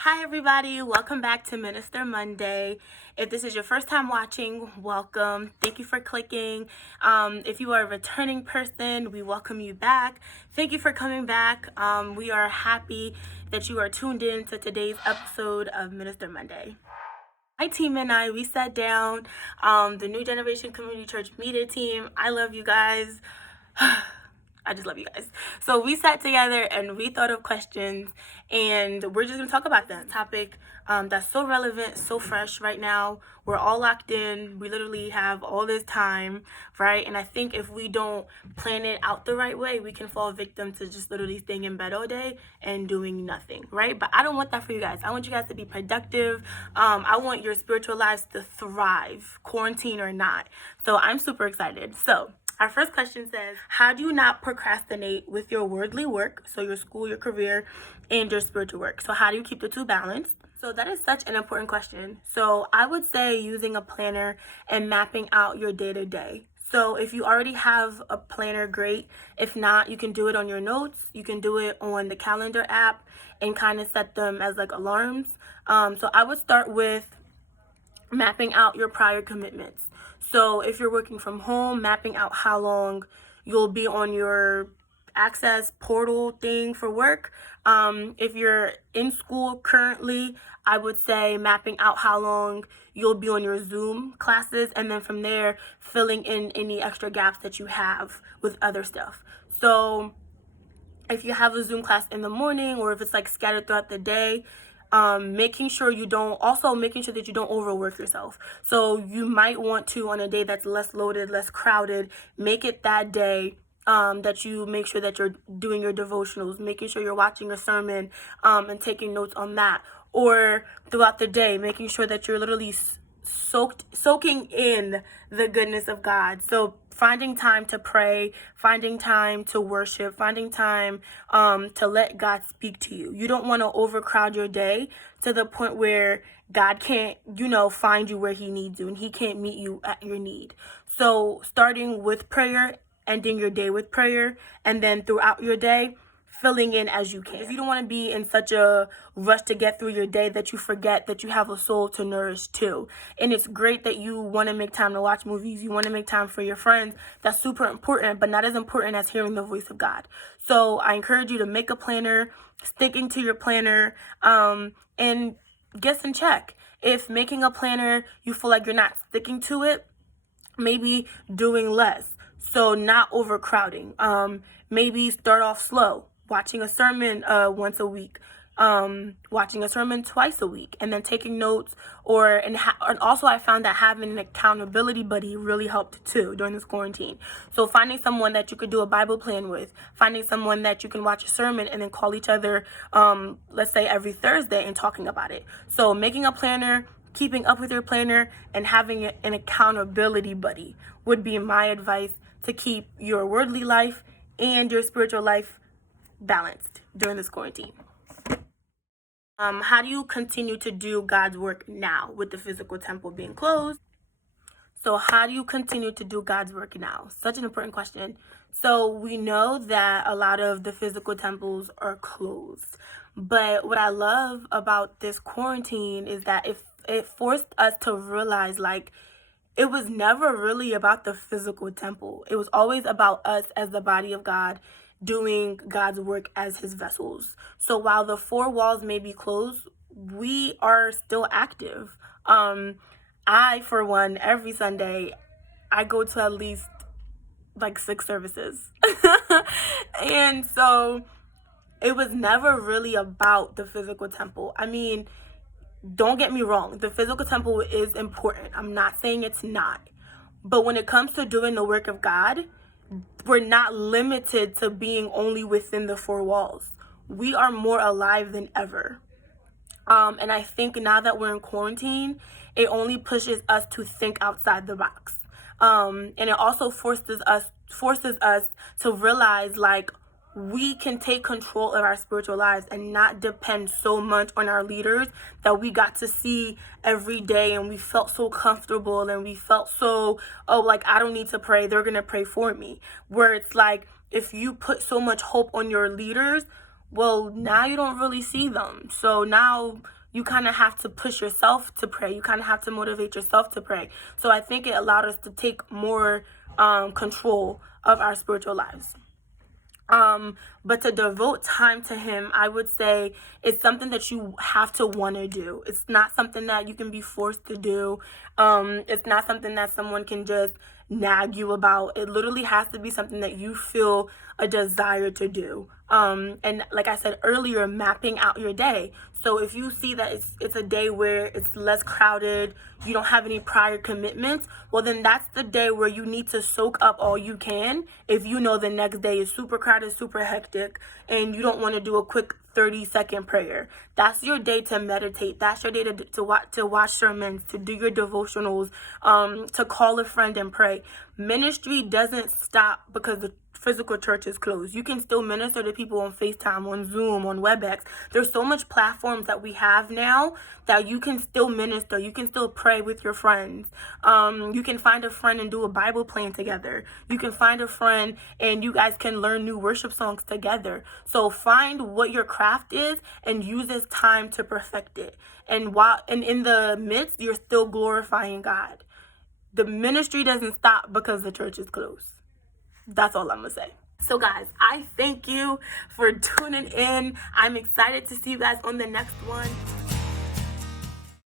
Hi, everybody. Welcome back to Minister Monday. If this is your first time watching, welcome. Thank you for clicking. If you are a returning person, we welcome you back. Thank you for coming back. We are happy that you are tuned in to today's episode of Minister Monday. My team and I, we sat down, the New Generation Community Church Media team. I love you guys. I just love you guys. So we sat together and we thought of questions, and we're just gonna talk about that topic that's so relevant, so fresh right now. We're all locked in. We literally have all this time, right? And I think if we don't plan it out the right way, we can fall victim to just literally staying in bed all day and doing nothing, right? But I don't want that for you guys. I want you guys to be productive. I want your spiritual lives to thrive, quarantine or not. So I'm super excited. So our first question says, how do you not procrastinate with your worldly work, so your school, your career, and your spiritual work? So how do you keep the two balanced? So that is such an important question. So I would say using a planner and mapping out your day-to-day. So if you already have a planner, great. If not, you can do it on your notes. You can do it on the calendar app and kind of set them as like alarms. So I would start with mapping out your prior commitments. So if you're working from home, mapping out how long you'll be on your access portal thing for work. If you're in school currently, I would say mapping out how long you'll be on your Zoom classes, and then from there filling in any extra gaps that you have with other stuff. So if you have a Zoom class in the morning, or if it's like scattered throughout the day, making sure that you don't overwork yourself. So you might want to, on a day that's less loaded, less crowded, make it that day that you make sure that you're doing your devotionals, making sure you're watching a sermon and taking notes on that. Or throughout the day, making sure that you're literally soaking in the goodness of God. So finding time to pray, finding time to worship, finding time to let God speak to you. You don't want to overcrowd your day to the point where God can't, find you where he needs you and he can't meet you at your need. So starting with prayer, ending your day with prayer, and then throughout your day, filling in as you can. If you don't want to be in such a rush to get through your day that you forget that you have a soul to nourish too. And it's great that you want to make time to watch movies, you want to make time for your friends. That's super important, but not as important as hearing the voice of God. So I encourage you to make a planner, sticking to your planner, and get in check. If making a planner, you feel like you're not sticking to it, maybe doing less. So not overcrowding. Maybe start off slow, watching a sermon once a week, watching a sermon twice a week, and then taking notes. And also I found that having an accountability buddy really helped too during this quarantine. So finding someone that you could do a Bible plan with, finding someone that you can watch a sermon and then call each other, let's say every Thursday, and talking about it. So making a planner, keeping up with your planner, and having an accountability buddy would be my advice to keep your worldly life and your spiritual life balanced during this quarantine. How do you continue to do God's work now with the physical temple being closed? So how do you continue to do God's work now? Such an important question. So we know that a lot of the physical temples are closed. But what I love about this quarantine is that it forced us to realize, like, it was never really about the physical temple. It was always about us as the body of God doing God's work as his vessels. So while the four walls may be closed, we are still active. I, for one, every Sunday, I go to at least like 6 services. And so it was never really about the physical temple. I mean, don't get me wrong, the physical temple is important. I'm not saying it's not. But when it comes to doing the work of God, we're not limited to being only within the 4 walls. We are more alive than ever. And I think now that we're in quarantine, it only pushes us to think outside the box. And it also forces us to realize, like, we can take control of our spiritual lives and not depend so much on our leaders that we got to see every day, and we felt so comfortable and we felt so, like, I don't need to pray, they're gonna pray for me. Where it's like, if you put so much hope on your leaders, well, now you don't really see them. So now you kind of have to push yourself to pray. You kind of have to motivate yourself to pray. So I think it allowed us to take more control of our spiritual lives. But to devote time to him, I would say it's something that you have to want to do. It's not something that you can be forced to do. It's not something that someone can just nag you about. It literally has to be something that you feel a desire to do. And like I said earlier, mapping out your day. So if you see that it's a day where it's less crowded, you don't have any prior commitments, well, then that's the day where you need to soak up all you can. If you know the next day is super crowded, super hectic, and you don't want to do a quick 30-second prayer, that's your day to meditate. That's your day to watch sermons, to do your devotionals, to call a friend and pray. Ministry doesn't stop because the physical church is closed. You can still minister to people on FaceTime, on Zoom, on WebEx. There's so much platforms that we have now that you can still minister. You can still pray with your friends. You can find a friend and do a Bible plan together. You can find a friend and you guys can learn new worship songs together. So find what your craft is and use this time to perfect it. And in the midst, you're still glorifying God. The ministry doesn't stop because the church is closed. That's all I'm gonna say. So guys, I thank you for tuning in. I'm excited to see you guys on the next one.